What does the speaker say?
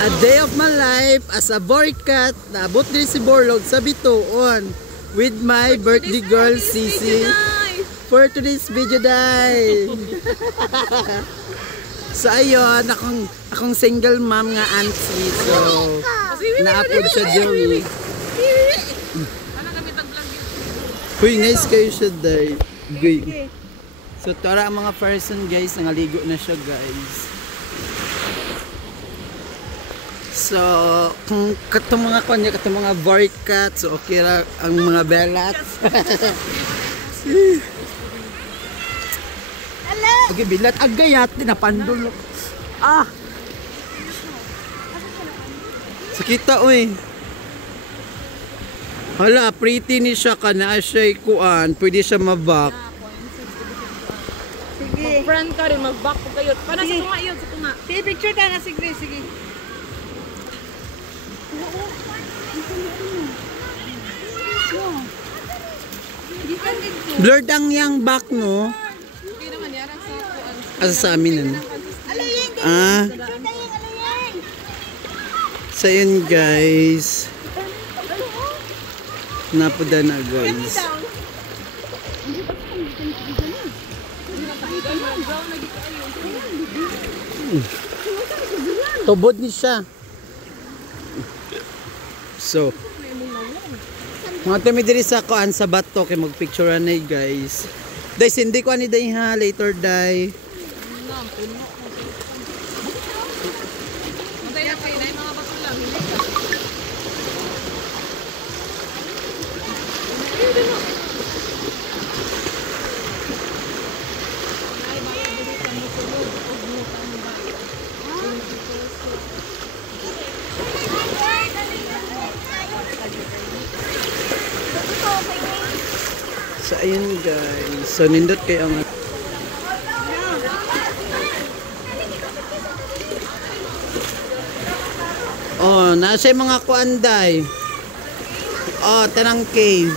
A day of my life as a boy cat. Naabot din si Borlog sa Bituon with my birthday girl Sisi for today's video day. So ayun, akong single mom nga auntie. So na-upload siya Joey. Uy, nice kayo siya day. So tara ang mga person guys, nangaligo na siya guys. So kung katong mga kanya, katong mga boy cat, so okay ra ang mga belats. Okay, bilat agayat napandol. Ah. Sakita oy. Hala, pretty ni siya kana siya kuan, pwede siya mabak. Sige. Mag-front ka rin, mag-back ko kayo. Para sa tunga yun, sa tunga. Sige, picture ka na, sige, sige. Blurred ang yang back no. Okay naman, yarang sa kuan. Asa sa amin ano. Ah. So yun guys. Napuda na guys. Tubod ni siya. So mga tumi diri sa kuan sa bato kay magpicture na guys. Dai hindi ko ani dai ha later dai. Matay na kayo, mga bato lang. So ayun guys. So nindot kayo ang oh, nasa mga kuanday. Oh, tanang cave.